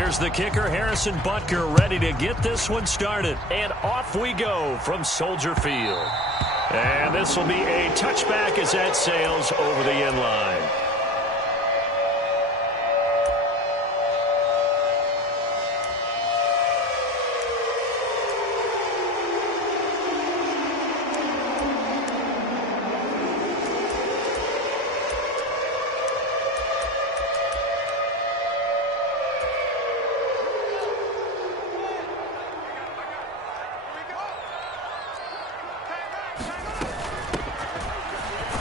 Here's the kicker, Harrison Butker, ready to get this one started. And off we go from Soldier Field. And this will be a touchback as that sails over the end line.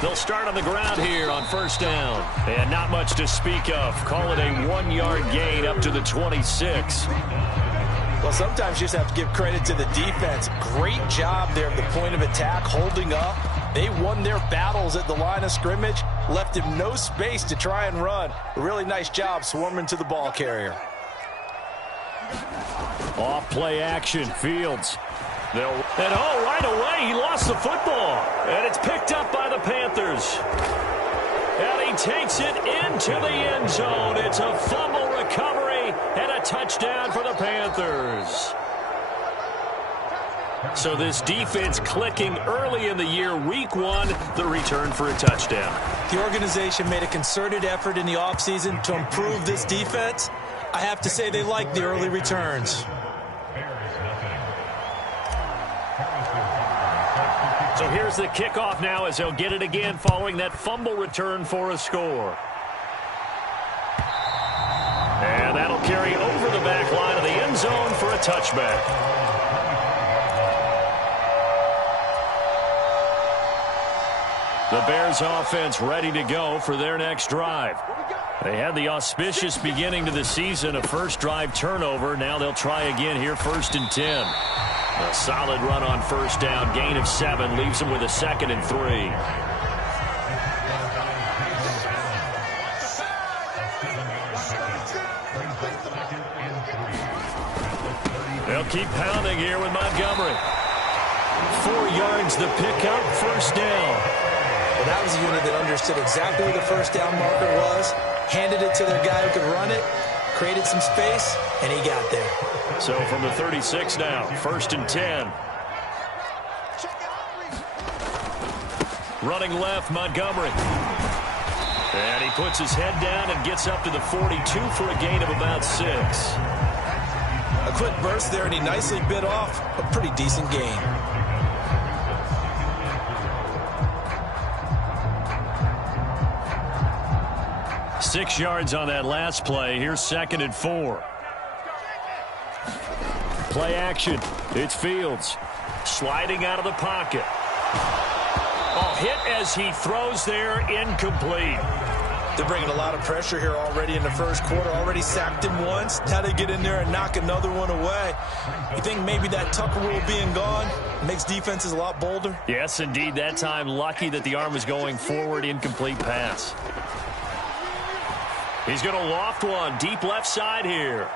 They'll start on the ground here on first down. And not much to speak of. Call it a 1-yard gain up to the 26. Well, sometimes you just have to give credit to the defense. Great job there at the point of attack, holding up. They won their battles at the line of scrimmage, left him no space to try and run. A really nice job swarming to the ball carrier. Off play action, Fields. Right away, he lost the football. And it's picked up by the Panthers. And he takes it into the end zone. It's a fumble recovery and a touchdown for the Panthers. So this defense clicking early in the year, week 1, the return for a touchdown. The organization made a concerted effort in the offseason to improve this defense. I have to say they like the early returns. So here's the kickoff now as they'll get it again following that fumble return for a score. And that'll carry over the back line of the end zone for a touchback. The Bears offense ready to go for their next drive. They had the auspicious beginning to the season, a first drive turnover. Now they'll try again here, 1st and 10. A solid run on first down, gain of 7, leaves them with a 2nd and 3. They'll keep pounding here with Montgomery. 4 yards the pickup, first down. Well, that was a unit that understood exactly where the first down marker was, handed it to their guy who could run it, created some space, and he got there. So from the 36 now, 1st and 10. Running left, Montgomery. And he puts his head down and gets up to the 42 for a gain of about 6. A quick burst there, and he nicely bit off a pretty decent gain. Six yards on that last play. Here's 2nd and 4. Play action. It's Fields. Sliding out of the pocket. Oh, hit as he throws there, incomplete. They're bringing a lot of pressure here already in the first quarter. Already sacked him once. Now they get in there and knock another one away. You think maybe that Tucker rule being gone makes defenses a lot bolder? Yes, indeed. That time, lucky that the arm was going forward. Incomplete pass. He's going to loft one deep left side here.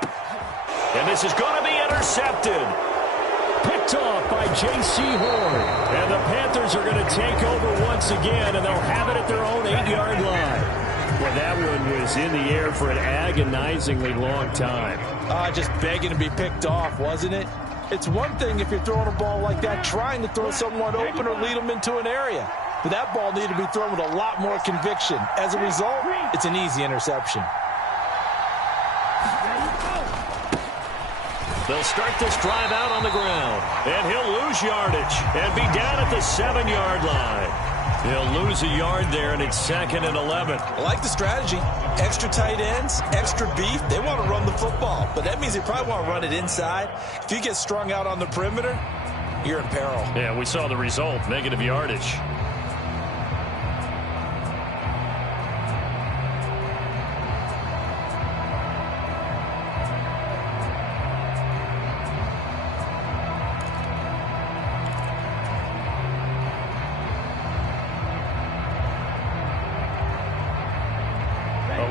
And this is going to be intercepted. Picked off by J.C. Horn. And the Panthers are going to take over once again, and they'll have it at their own 8-yard line. Well, that one was in the air for an agonizingly long time. Just begging to be picked off, wasn't it? It's one thing if you're throwing a ball like that, trying to throw someone open or lead them into an area. But that ball needed to be thrown with a lot more conviction. As a result, it's an easy interception. They'll start this drive out on the ground. And he'll lose yardage and be down at the 7-yard line. He'll lose a yard there, and it's 2nd and 11. I like the strategy. Extra tight ends, extra beef. They want to run the football, but that means they probably want to run it inside. If you get strung out on the perimeter, you're in peril. Yeah, we saw the result, negative yardage.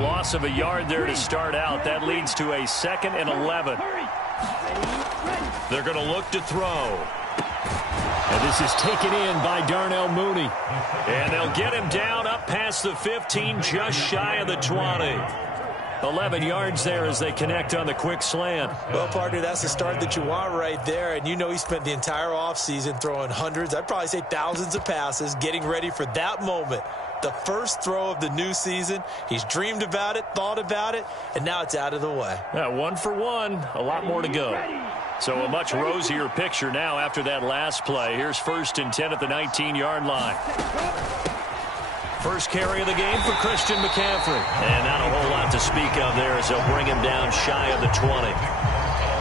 Loss of a yard there to start out. That leads to a 2nd and 11. They're going to look to throw. And this is taken in by Darnell Mooney. And they'll get him down up past the 15, just shy of the 20. 11 yards there as they connect on the quick slant. Well, partner, that's the start that you want right there. And you know he spent the entire offseason throwing hundreds, I'd probably say thousands of passes, getting ready for that moment. The first throw of the new season. He's dreamed about it, thought about it, and now it's out of the way. 1 for 1. A lot more to go. So a much rosier picture now after that last play. Here's 1st and 10 at the 19-yard line. First carry of the game for Christian McCaffrey. And not a whole lot to speak of there as they'll bring him down shy of the 20.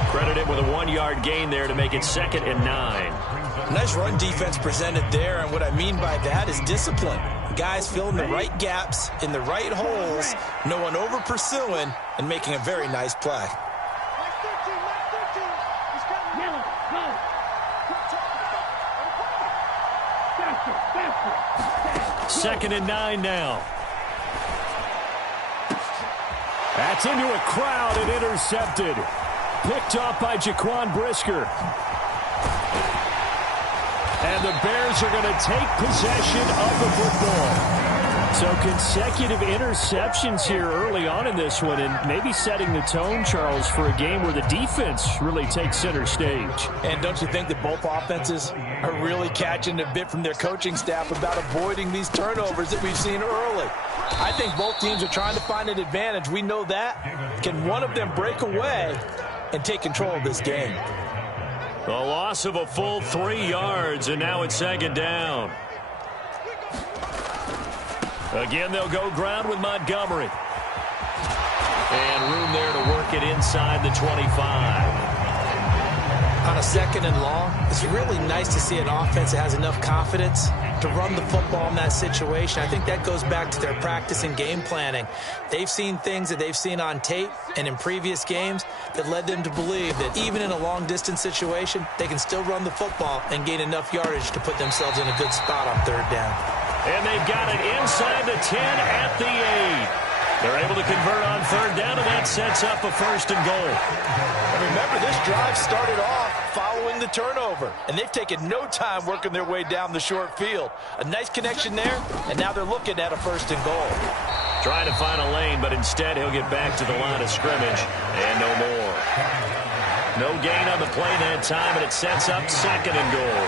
Credit him with a 1-yard gain there to make it 2nd and 9. Nice run defense presented there, and what I mean by that is discipline. Guys filling the right gaps in the right holes, no one over pursuing, and making a very nice play. Second and 9 now. That's into a crowd and intercepted. Picked off by Jaquan Brisker. And the Bears are going to take possession of the football. So consecutive interceptions here early on in this one, and maybe setting the tone, Charles, for a game where the defense really takes center stage. And don't you think that both offenses are really catching a bit from their coaching staff about avoiding these turnovers that we've seen early? I think both teams are trying to find an advantage. We know that. Can one of them break away and take control of this game? A loss of a full 3 yards, and now it's 2nd down. Again, they'll go ground with Montgomery. And room there to work it inside the 25. On a 2nd and long, it's really nice to see an offense that has enough confidence to run the football in that situation. I think that goes back to their practice and game planning. They've seen things that they've seen on tape and in previous games that led them to believe that even in a long-distance situation, they can still run the football and gain enough yardage to put themselves in a good spot on 3rd down. And they've got it inside the 10 at the 8. They're able to convert on 3rd down, and that sets up a 1st and goal. And remember, this drive started off following the turnover, and they've taken no time working their way down the short field. A nice connection there, and now they're looking at a 1st and goal. Trying to find a lane, but instead he'll get back to the line of scrimmage, and no more. No gain on the play that time, and it sets up 2nd and goal.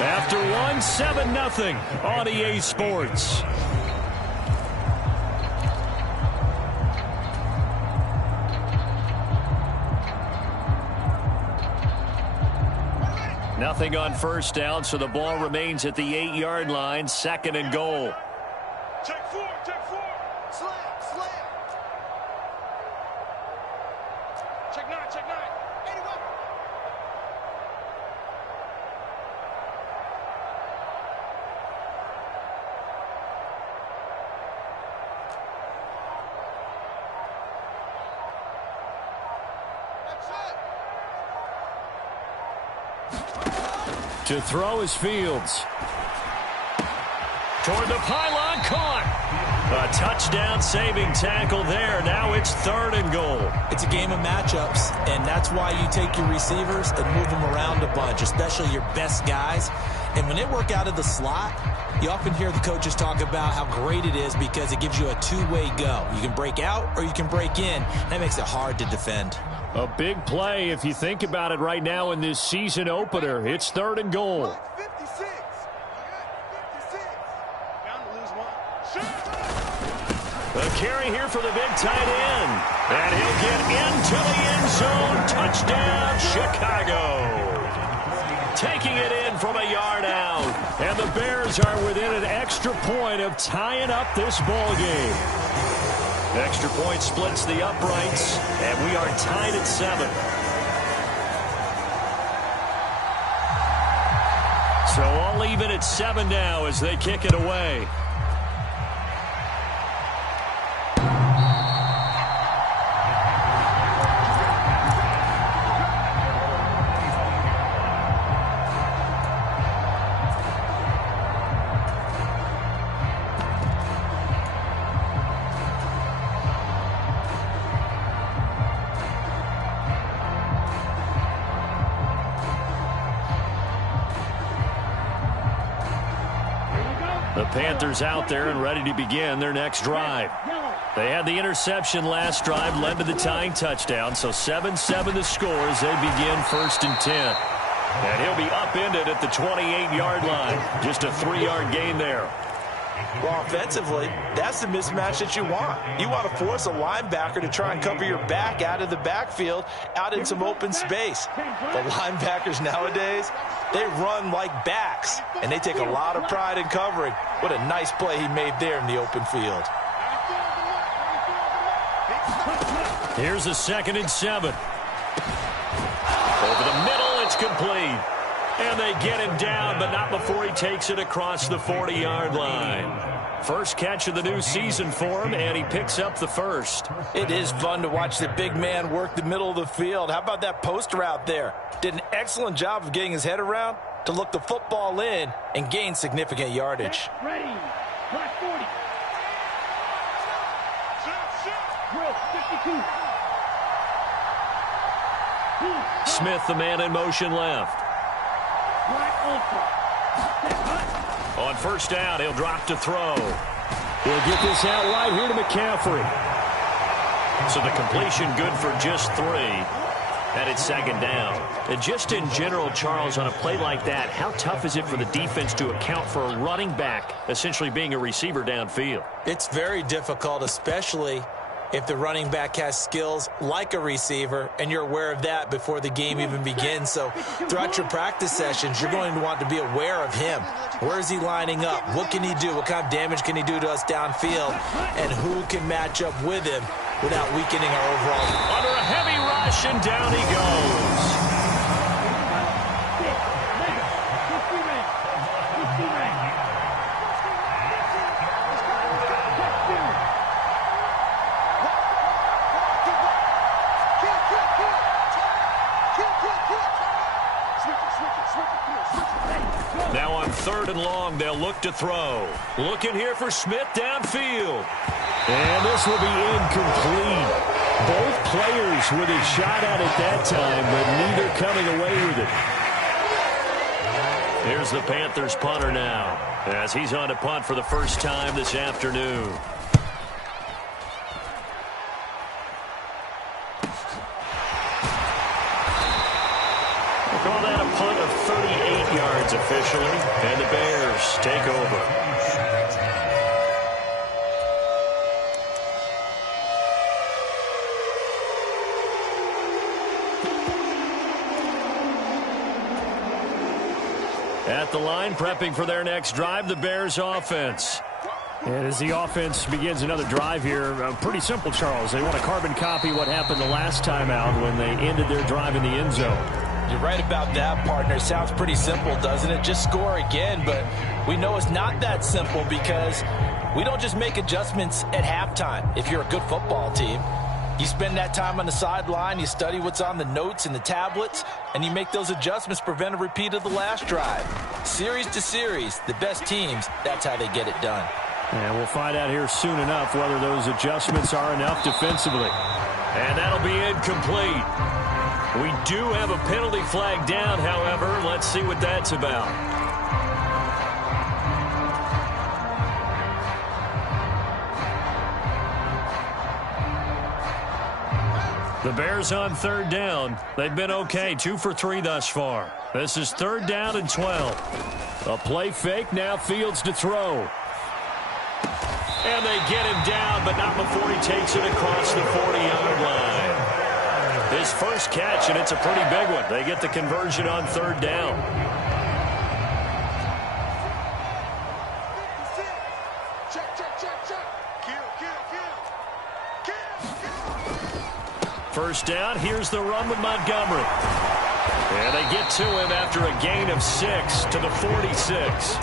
After 1, 7-0 on EA Sports. Nothing on 1st down, so the ball remains at the 8-yard line, 2nd and goal. Check 4, slam. Check 9, 81. To throw is Fields. Toward the pylon, caught. A touchdown saving tackle there. Now it's 3rd and goal. It's a game of matchups, and that's why you take your receivers and move them around a bunch, especially your best guys. And when they work out of the slot, you often hear the coaches talk about how great it is because it gives you a two-way go. You can break out or you can break in. That makes it hard to defend. A big play if you think about it right now in this season opener. It's 3rd and goal. 56. Bound to lose one. A carry here for the big tight end. And he'll get into the end zone. Touchdown, Chicago. Taking it in from a yard out. And the Bears are within an extra point of tying up this ball game. Extra point splits the uprights, and we are tied at 7. So all even at 7 now as they kick it away. The Panthers out there and ready to begin their next drive. They had the interception last drive, led to the tying touchdown, so 7-7 the score as they begin 1st and 10. And he'll be upended at the 28-yard line. Just a 3-yard gain there. Well, offensively, that's the mismatch that you want. You want to force a linebacker to try and cover your back out of the backfield, out in some open space. The linebackers nowadays, they run like backs, and they take a lot of pride in covering. What a nice play he made there in the open field. Here's a 2nd and 7. Over the middle, it's complete. And they get him down, but not before he takes it across the 40-yard line. First catch of the new season for him, and he picks up the first. It is fun to watch the big man work the middle of the field. How about that post route there? Did an excellent job of getting his head around to look the football in and gain significant yardage. Ready. Black 40. Drill 52. Smith, the man in motion left. On first down, he'll drop to throw. We'll get this out right here to McCaffrey. So the completion good for just 3. And it's 2nd down. And just in general, Charles, on a play like that, how tough is it for the defense to account for a running back essentially being a receiver downfield? It's very difficult, especially if the running back has skills like a receiver, and you're aware of that before the game even begins. So throughout your practice sessions, you're going to want to be aware of him. Where is he lining up? What can he do? What kind of damage can he do to us downfield? And who can match up with him without weakening our overall? Under a heavy rush, and down he goes. Now on 3rd and long, they'll look to throw. Looking here for Smith downfield. And this will be incomplete. Both players with a shot at it that time, but neither coming away with it. Here's the Panthers punter now, as he's on to punt for the first time this afternoon. Call that a punt of 38 yards officially, and the Bears take over. At the line, prepping for their next drive, the Bears offense. And as the offense begins another drive here, pretty simple, Charles. They want to carbon copy what happened the last time out when they ended their drive in the end zone. You're right about that, partner. Sounds pretty simple, doesn't it? Just score again, but we know it's not that simple because we don't just make adjustments at halftime. If you're a good football team, you spend that time on the sideline, you study what's on the notes and the tablets, and you make those adjustments to prevent a repeat of the last drive. Series to series, the best teams, that's how they get it done. And we'll find out here soon enough whether those adjustments are enough defensively. And that'll be incomplete. We do have a penalty flag down, however. Let's see what that's about. The Bears on 3rd down. They've been okay, 2 for 3 thus far. This is 3rd down and 12. A play fake, now Fields to throw. And they get him down, but not before he takes it across the 40-yard line. His first catch, and it's a pretty big one. They get the conversion on 3rd down. First down, here's the run with Montgomery. And they get to him after a gain of 6 to the 46.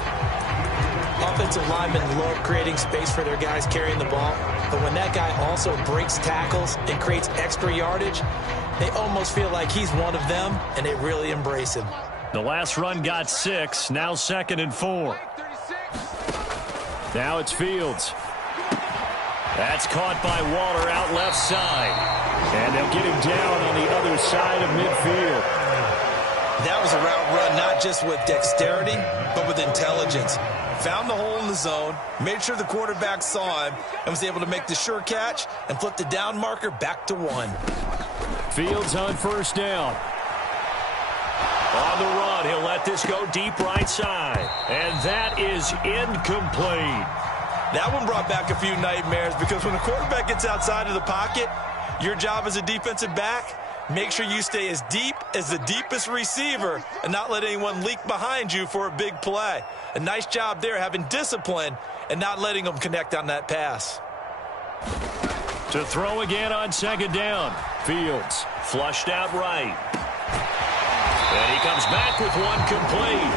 Offensive linemen love creating space for their guys carrying the ball, but when that guy also breaks tackles and creates extra yardage, they almost feel like he's one of them, and they really embrace him. The last run got 6, now 2nd and 4. Now it's Fields. That's caught by Waller out left side. And they'll get him down on the other side of midfield. That was a route run not just with dexterity, but with intelligence. found the hole in the zone, made sure the quarterback saw him, and was able to make the sure catch and flip the down marker back to 1. Fields on first down. On the run, he'll let this go deep right side. And that is incomplete. That one brought back a few nightmares because when the quarterback gets outside of the pocket, your job as a defensive back, make sure you stay as deep as the deepest receiver and not let anyone leak behind you for a big play. A nice job there having discipline and not letting them connect on that pass. To throw again on second down. Fields flushed out right. And he comes back with one complete.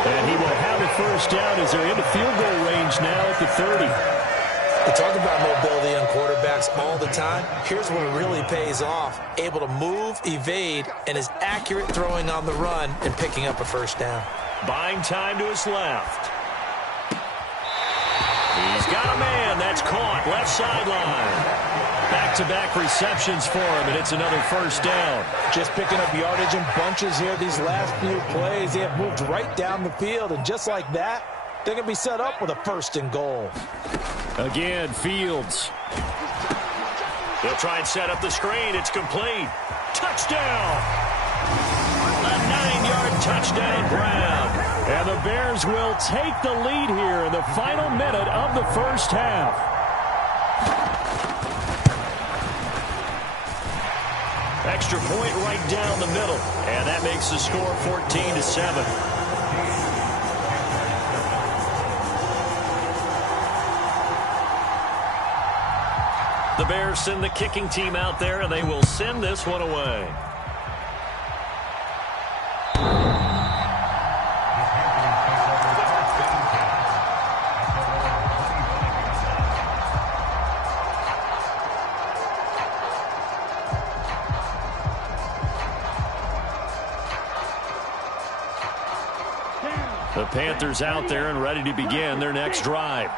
And he will have a first down as they're into field goal range now at the 30. We talk about mobility on quarterbacks all the time. Here's where it really pays off. Able to move, evade, and is accurate throwing on the run and picking up a first down. Buying time to his left. He's got a man. That's caught. Left sideline. Back-to-back receptions for him, and it's another first down. Just picking up yardage in bunches here these last few plays. They have moved right down the field, and just like that, they're going to be set up with a first and goal. Again, Fields. He'll try and set up the screen. It's complete. Touchdown! A 9-yard touchdown, Brown. And the Bears will take the lead here in the final minute of the first half. Extra point right down the middle, and that makes the score 14-7. The Bears send the kicking team out there, and they will send this one away. The Panthers out there and ready to begin their next drive.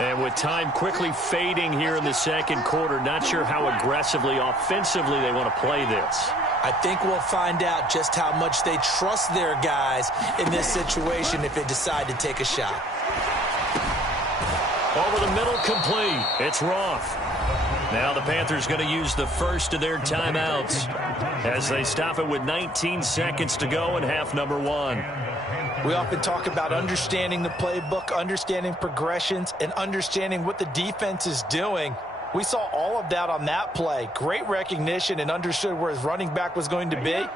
And with time quickly fading here in the second quarter, not sure how aggressively, offensively they want to play this. I think we'll find out just how much they trust their guys in this situation if they decide to take a shot. Over the middle, complete. It's Roth. Now the Panthers going to use the first of their timeouts as they stop it with 19 seconds to go in half number 1. We often talk about understanding the playbook, understanding progressions, and understanding what the defense is doing. We saw all of that on that play. Great recognition and understood where his running back was going to be.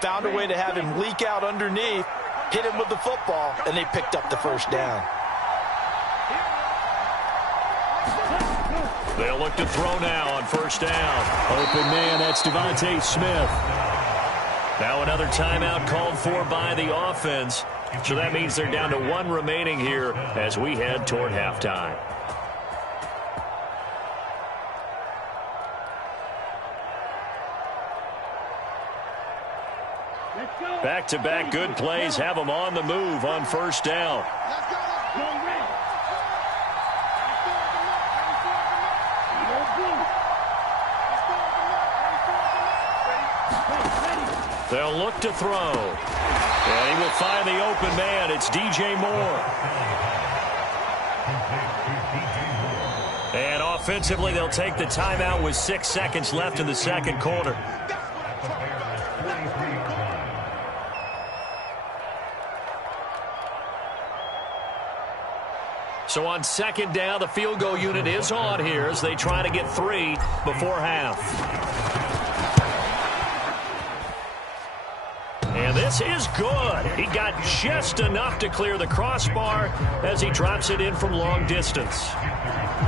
Found a way to have him leak out underneath, hit him with the football, and they picked up the first down. They'll look to throw now on first down. Open man, that's Devontae Smith. Now another timeout called for by the offense. So that means they're down to 1 remaining here as we head toward halftime. Back-to-back good plays have them on the move on first down. They'll look to throw. And he will find the open man. It's DJ Moore. And offensively, they'll take the timeout with 6 seconds left in the second quarter. So on second down, the field goal unit is on here as they try to get 3 before half. And this is good. He got just enough to clear the crossbar as he drops it in from long distance.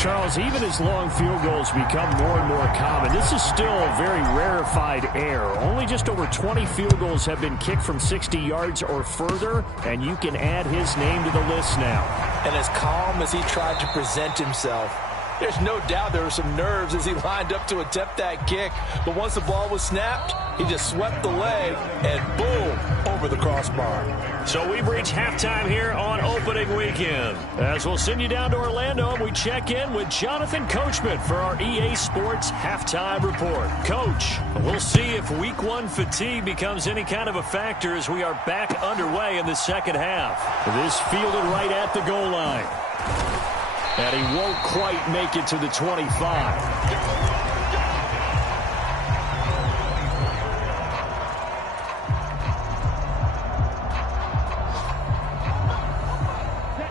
Charles, even as long field goals become more and more common, this is still a very rarefied air. Only just over 20 field goals have been kicked from 60 yards or further, and you can add his name to the list now. And as calm as he tried to present himself, There's no doubt there were some nerves as he lined up to attempt that kick. But once the ball was snapped, he just swept the leg and boom, over the crossbar. So we've reached halftime here on opening weekend. As we'll send you down to Orlando, and we check in with Jonathan Coachman for our EA Sports Halftime Report. Coach, we'll see if Week 1 fatigue becomes any kind of a factor as we are back underway in the second half. This fielded right at the goal line. And he won't quite make it to the 25.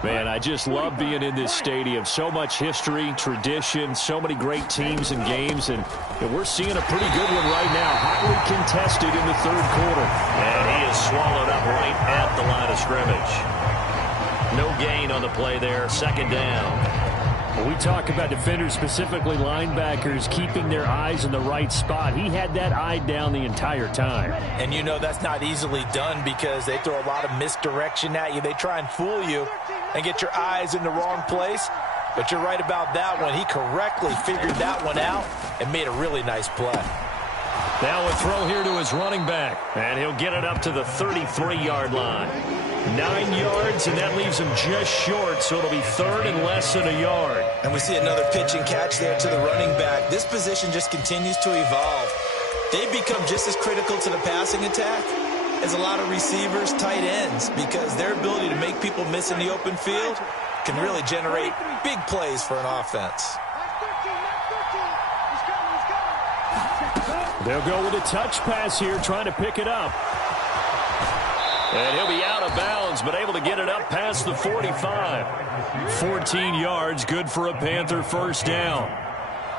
Man, I just love being in this stadium. So much history, tradition, so many great teams and games, and we're seeing a pretty good one right now. Hotly contested in the third quarter. And he is swallowed up right at the line of scrimmage. No gain on the play there, second down. When we talk about defenders, specifically linebackers, keeping their eyes in the right spot, he had that eye down the entire time. And you know that's not easily done because they throw a lot of misdirection at you. They try and fool you and get your eyes in the wrong place. But you're right about that one. He correctly figured that one out and made a really nice play. Now a throw here to his running back, and he'll get it up to the 33-yard line. 9 yards, and that leaves him just short, so it'll be third and less than a yard. And we see another pitch and catch there to the running back. This position just continues to evolve. They become just as critical to the passing attack as a lot of receivers, tight ends, because their ability to make people miss in the open field can really generate big plays for an offense. They'll go with a touch pass here, trying to pick it up. And he'll be out of bounds, but able to get it up past the 45. 14 yards, good for a Panther first down.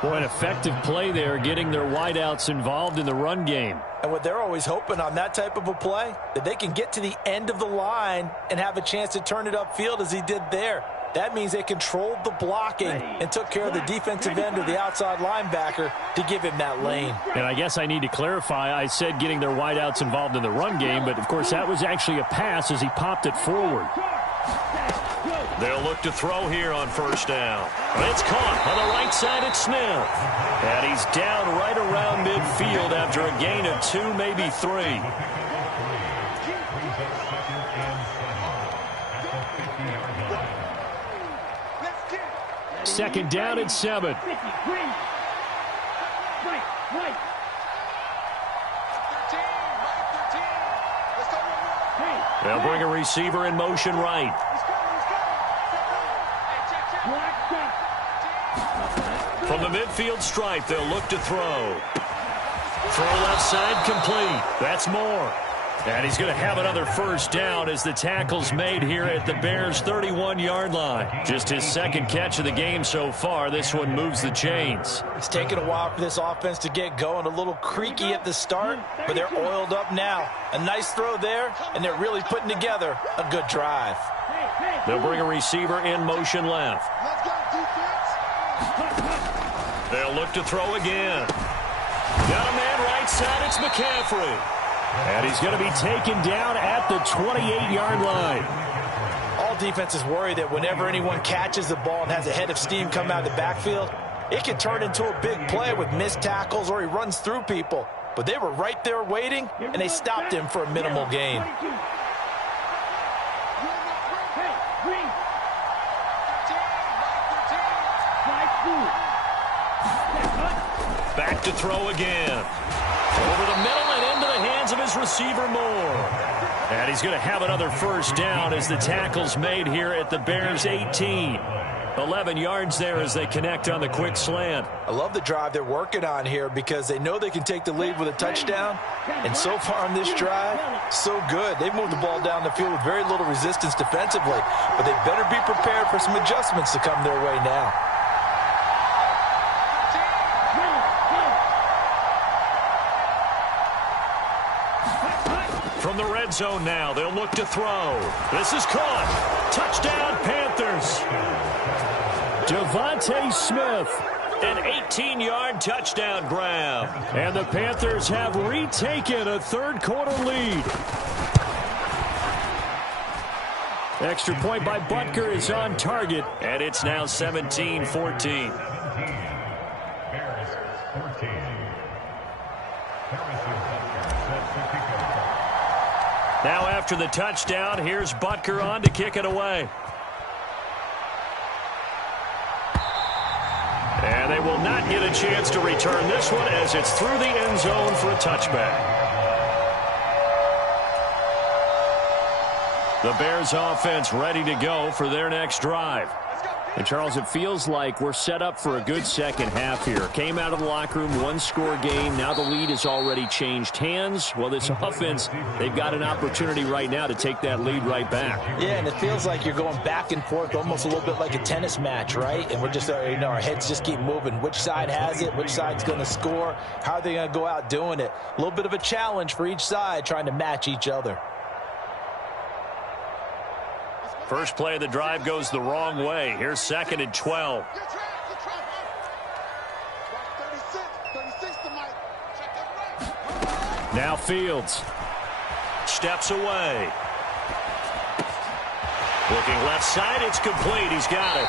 Boy, an effective play there, getting their wideouts involved in the run game. And what they're always hoping on that type of a play, that they can get to the end of the line and have a chance to turn it upfield as he did there. That means they controlled the blocking and took care of the defensive end or the outside linebacker to give him that lane. And I guess I need to clarify, I said getting their wideouts involved in the run game, but of course that was actually a pass as he popped it forward. They'll look to throw here on first down. It's caught on the right side at Smith. And he's down right around midfield after a gain of 2, maybe 3. Second down at 7. They'll bring a receiver in motion right. From the midfield stripe, they'll look to throw. Throw left side complete. That's Moore. And he's going to have another first down as the tackle's made here at the Bears' 31-yard line. Just his second catch of the game so far. This one moves the chains. It's taken a while for this offense to get going. A little creaky at the start, but they're oiled up now. A nice throw there, and they're really putting together a good drive. They'll bring a receiver in motion left. They'll look to throw again. Got a man right side. It's McCaffrey. And he's going to be taken down at the 28-yard line. All defenses worry that whenever anyone catches the ball and has a head of steam come out of the backfield, it can turn into a big play with missed tackles or he runs through people. But they were right there waiting, and they stopped him for a minimal gain. Back to throw again. Over the middle and into the hands of his receiver Moore. And he's going to have another first down as the tackle's made here at the Bears' 18. 11 yards there as they connect on the quick slant. I love the drive they're working on here because they know they can take the lead with a touchdown. And so far on this drive, so good. They've moved the ball down the field with very little resistance defensively. But they better be prepared for some adjustments to come their way now. From the red zone now, they'll look to throw. This is caught. Touchdown, Panthers. Devontae Smith, an 18-yard touchdown grab. And the Panthers have retaken a third-quarter lead. Extra point by Butker is on target, and it's now 17-14. Now after the touchdown, here's Butker on to kick it away. And they will not get a chance to return this one as it's through the end zone for a touchback. The Bears offense ready to go for their next drive. And, Charles, it feels like we're set up for a good second half here. Came out of the locker room, one-score game. Now the lead has already changed hands. Well, this offense, they've got an opportunity right now to take that lead right back. Yeah, and it feels like you're going back and forth, almost a little bit like a tennis match, right? And we're just, our heads just keep moving. Which side has it? Which side's going to score? How are they going to go out doing it? A little bit of a challenge for each side, trying to match each other. First play of the drive goes the wrong way. Here's 2nd and 12. Now Fields. Steps away. Looking left side, it's complete. He's got it.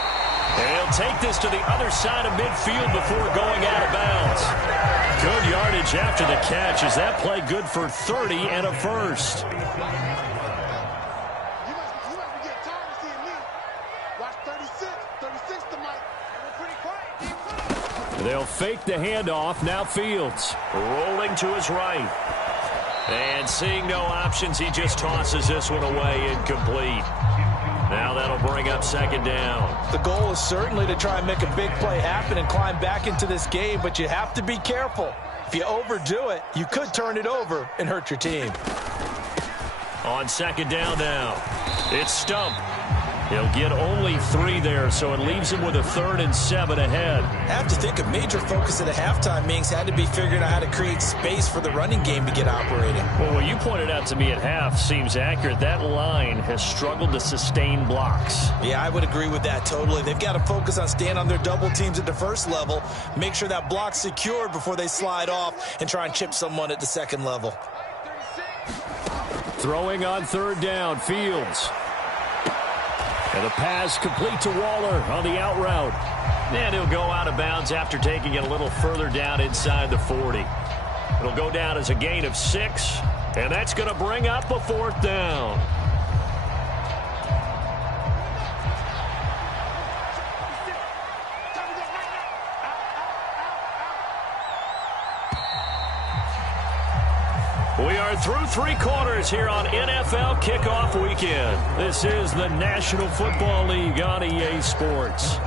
And he'll take this to the other side of midfield before going out of bounds. Good yardage after the catch. Is that play good for 30 and a first? They'll fake the handoff. Now Fields rolling to his right. And seeing no options, he just tosses this one away incomplete. Now that'll bring up 2nd down. The goal is certainly to try and make a big play happen and climb back into this game, but you have to be careful. If you overdo it, you could turn it over and hurt your team. On 2nd down now, it's Stump. He'll get only 3 there, so it leaves him with a 3rd and 7 ahead. I have to think a major focus at the halftime means had to be figuring out how to create space for the running game to get operating. Well, what you pointed out to me at half seems accurate. That line has struggled to sustain blocks. Yeah, I would agree with that totally. They've got to focus on staying on their double teams at the first level, make sure that block's secured before they slide off and try and chip someone at the 2nd level. Throwing on 3rd down, Fields. And the pass complete to Waller on the out route. And he'll go out of bounds after taking it a little further down inside the 40. It'll go down as a gain of 6, and that's going to bring up a 4th down. We are through 3 quarters here on NFL Kickoff Weekend. This is the National Football League on EA Sports.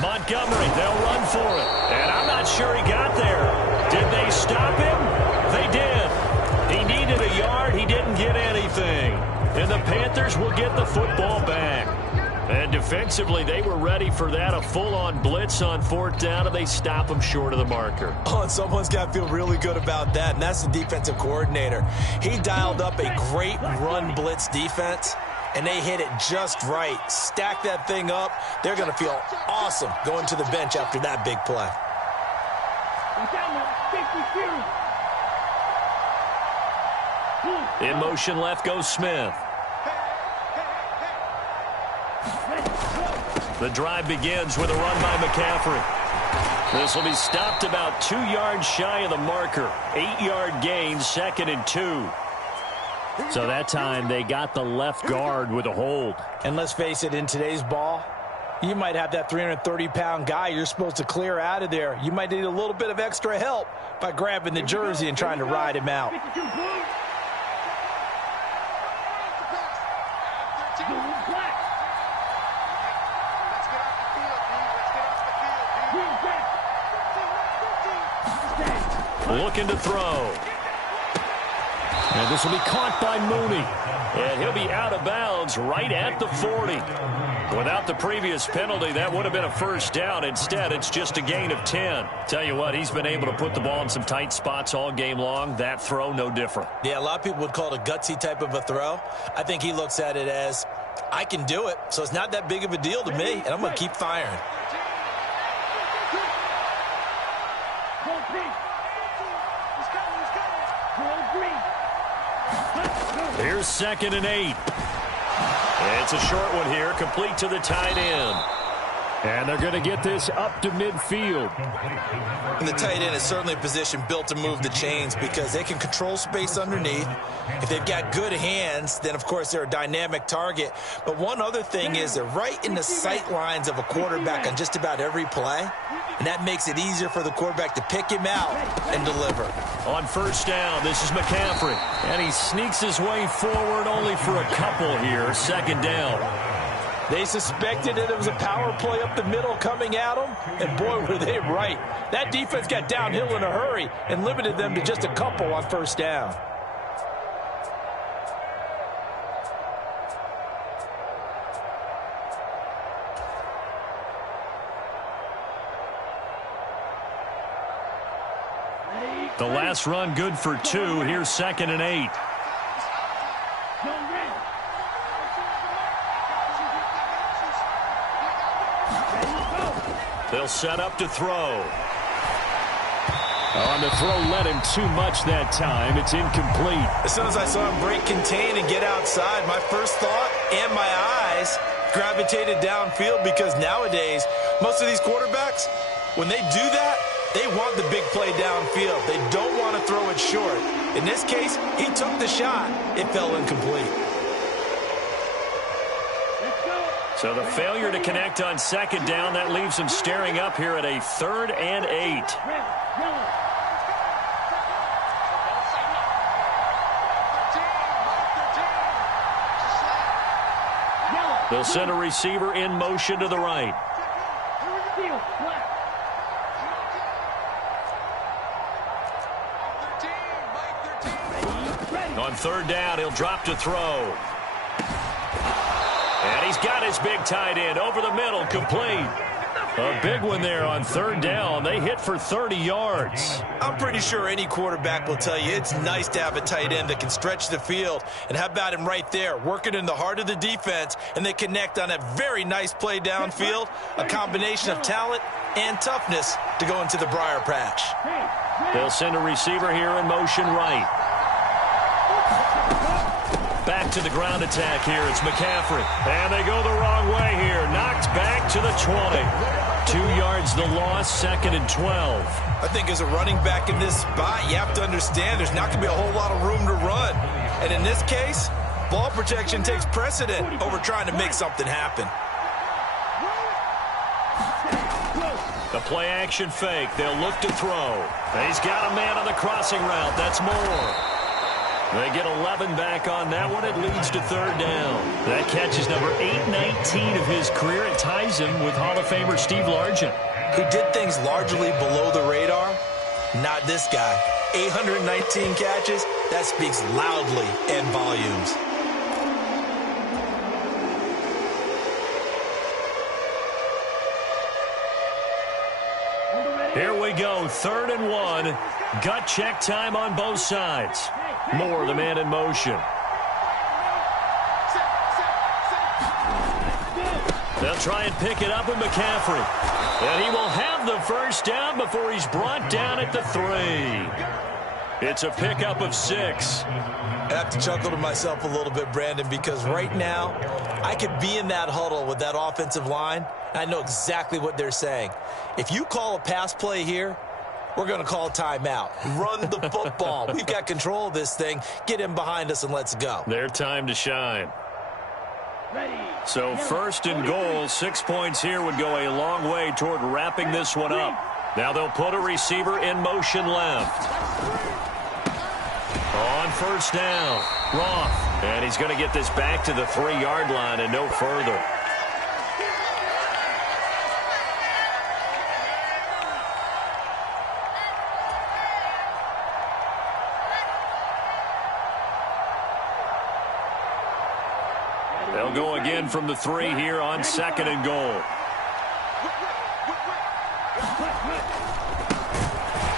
Montgomery, they'll run for it. And I'm not sure he got there. Did they stop him? They did. He needed a yard. He didn't get anything. And the Panthers will get the football back. And defensively, they were ready for that. A full-on blitz on 4th down, and they stop him short of the marker. Oh, and someone's got to feel really good about that, and that's the defensive coordinator. He dialed up a great run blitz defense, and they hit it just right. Stack that thing up. They're going to feel awesome going to the bench after that big play. In motion left goes Smith. The drive begins with a run by McCaffrey. This will be stopped about 2 yards shy of the marker. 8-yard gain, 2nd and 2. So that time they got the left guard with a hold. And let's face it, in today's ball, you might have that 330-pound guy you're supposed to clear out of there. You might need a little bit of extra help by grabbing the jersey and trying to ride him out. Looking to throw. And this will be caught by Mooney. And he'll be out of bounds right at the 40. Without the previous penalty, that would have been a first down. Instead, it's just a gain of 10. Tell you what, he's been able to put the ball in some tight spots all game long. That throw, no different. Yeah, a lot of people would call it a gutsy type of a throw. I think he looks at it as, I can do it, so it's not that big of a deal to me, and I'm going to keep firing. Here's 2nd and 8. It's a short one here, complete to the tight end. And they're going to get this up to midfield. And the tight end is certainly a position built to move the chains because they can control space underneath. If they've got good hands, then, of course, they're a dynamic target. But one other thing is they're right in the sight lines of a quarterback on just about every play. And that makes it easier for the quarterback to pick him out and deliver. On first down, this is McCaffrey. And he sneaks his way forward only for a couple here. 2nd down. They suspected that it was a power play up the middle coming at them, and boy, were they right. That defense got downhill in a hurry and limited them to just a couple on first down. The last run good for 2. Here's 2nd and 8. They'll set up to throw. On the throw, led him too much that time. It's incomplete. As soon as I saw him break contain and get outside, my first thought and my eyes gravitated downfield because nowadays, most of these quarterbacks, when they do that, they want the big play downfield. They don't want to throw it short. In this case, he took the shot. It fell incomplete. So the failure to connect on 2nd down, that leaves him staring up here at a 3rd and 8. They'll send a receiver in motion to the right. On 3rd down, he'll drop to throw. And he's got his big tight end over the middle, complete. A big one there on 3rd down. They hit for 30 yards. I'm pretty sure any quarterback will tell you it's nice to have a tight end that can stretch the field. And how about him right there, working in the heart of the defense, and they connect on a very nice play downfield, a combination of talent and toughness to go into the briar patch. They'll send a receiver here in motion right. Back to the ground attack here. It's McCaffrey. And they go the wrong way here. Knocked back to the 20. 2 yards the loss, 2nd and 12. I think as a running back in this spot, you have to understand there's not going to be a whole lot of room to run. And in this case, ball protection takes precedent over trying to make something happen. The play action fake. They'll look to throw. He's got a man on the crossing route. That's more. They get 11 back on that one. It leads to 3rd down. That catch is number 819 of his career. It ties him with Hall of Famer Steve Largent. Who did things largely below the radar? Not this guy. 819 catches, that speaks loudly in volumes. Here we go, 3rd and 1. Gut check time on both sides. Moore, the man in motion. They'll try and pick it up with McCaffrey. And he will have the first down before he's brought down at the 3. It's a pickup of 6. I have to chuckle to myself a little bit, Brandon, because right now I could be in that huddle with that offensive line. I know exactly what they're saying. If you call a pass play here, we're going to call a timeout. Run the football. We've got control of this thing. Get him behind us and let's go. Their time to shine. So 1st and goal, 6 points here would go a long way toward wrapping this one up. Now they'll put a receiver in motion left. On 1st down, Roth. And he's going to get this back to the 3-yard line and no further. They'll go again from the 3 here on 2nd and goal.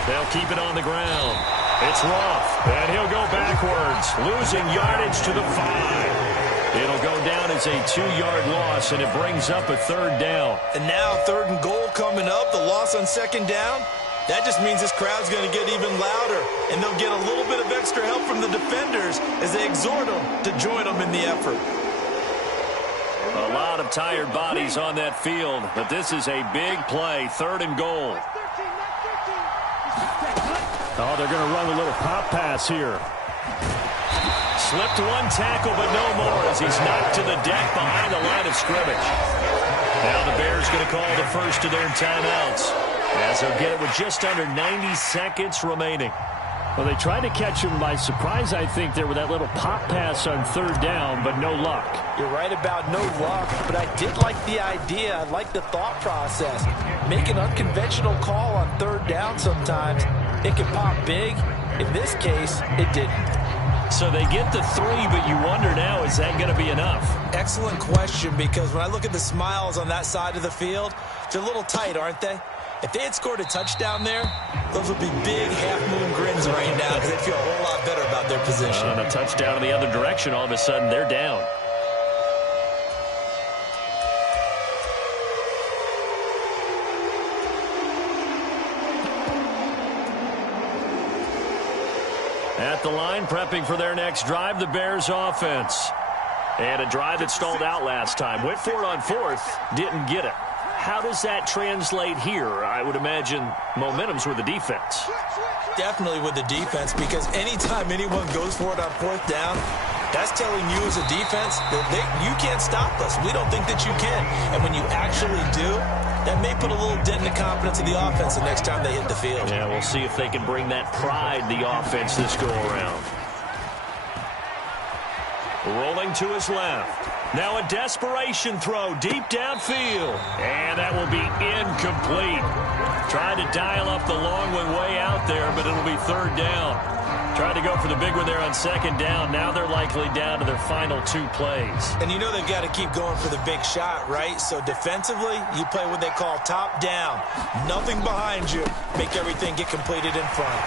They'll keep it on the ground. It's Rough, and he'll go backwards, losing yardage to the 5. It'll go down as a 2-yard loss, and it brings up a 3rd down. And now 3rd and goal coming up, the loss on 2nd down. That just means this crowd's going to get even louder, and they'll get a little bit of extra help from the defenders as they exhort them to join them in the effort. A lot of tired bodies on that field, but this is a big play, 3rd and goal. Oh, they're going to run a little pop pass here. Slipped one tackle, but no more as he's knocked to the deck behind the line of scrimmage. Now the Bears going to call the first of their timeouts, as they'll get it with just under 90 seconds remaining. Well, they tried to catch him by surprise, I think, there with that little pop pass on 3rd down, but no luck. You're right about no luck, but I did like the idea. I like the thought process. Make an unconventional call on 3rd down sometimes. It can pop big. In this case, it didn't. So they get the 3, but you wonder now, is that going to be enough? Excellent question, because when I look at the smiles on that side of the field, they're a little tight, aren't they? If they had scored a touchdown there, those would be big half-moon grins right now because they'd feel a whole lot better about their position. And a touchdown in the other direction, all of a sudden, they're down. At the line, prepping for their next drive, the Bears offense. And a drive that stalled out last time. Went for it on 4th, didn't get it. How does that translate here? I would imagine momentum's with the defense. Definitely with the defense, because anytime anyone goes for it on 4th down, that's telling you as a defense that you can't stop us. We don't think that you can. And when you actually do, that may put a little dent in the confidence of the offense the next time they hit the field. Yeah, we'll see if they can bring that pride, the offense, this go-around. Rolling to his left. Now a desperation throw deep downfield. And that will be incomplete. Tried to dial up the long one way out there, but it'll be 3rd down. Tried to go for the big one there on 2nd down. Now they're likely down to their final 2 plays. And you know they've got to keep going for the big shot, right? So defensively, you play what they call top down. Nothing behind you. Make everything get completed in front.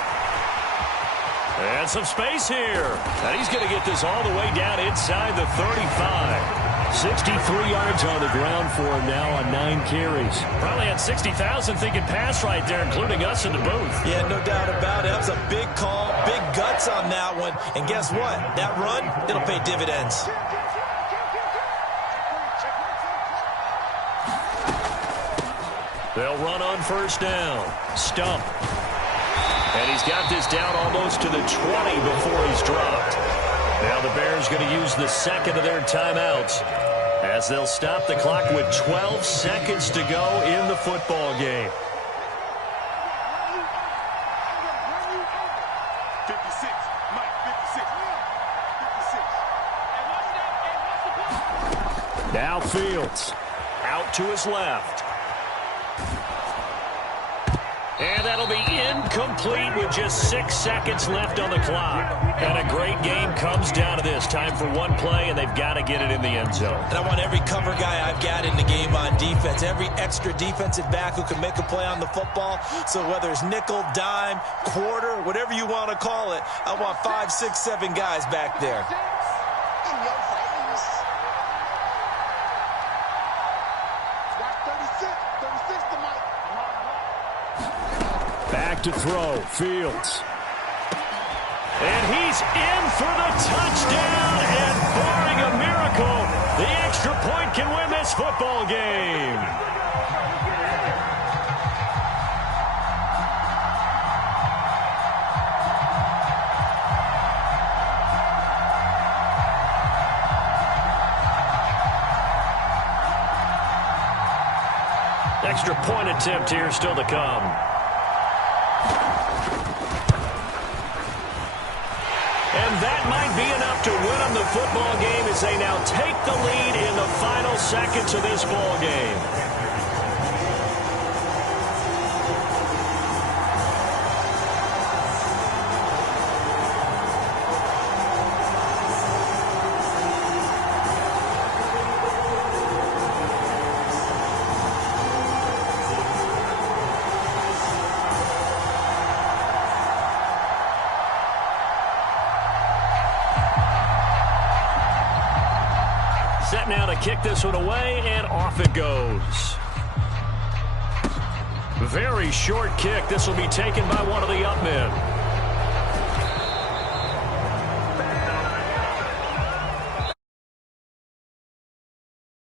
And some space here. And he's going to get this all the way down inside the 35. 63 yards on the ground for him now on 9 carries. Probably had 60,000 thinking pass right there, including us in the booth. Yeah, no doubt about it. That was a big call, big guts on that one. And guess what? That run, it'll pay dividends. They'll run on 1st down. Stump. And he's got this down almost to the 20 before he's dropped. Now the Bears going to use the 2nd of their timeouts as they'll stop the clock with 12 seconds to go in the football game. 56, Mike, 56. Now Fields out to his left. And that'll be incomplete with just 6 seconds left on the clock. And a great game comes down to this. Time for one play, and they've got to get it in the end zone. And I want every cover guy I've got in the game on defense, every extra defensive back who can make a play on the football. So whether it's nickel, dime, quarter, whatever you want to call it, I want 5, 6, 7 guys back there. Back to throw, Fields. And he's in for the touchdown, and barring a miracle, the extra point can win this football game. Extra point attempt here still to come. And that might be enough to win them the football game as they now take the lead in the final seconds of this ball game. to kick this one away, and off it goes. Very short kick. This will be taken by one of the up men.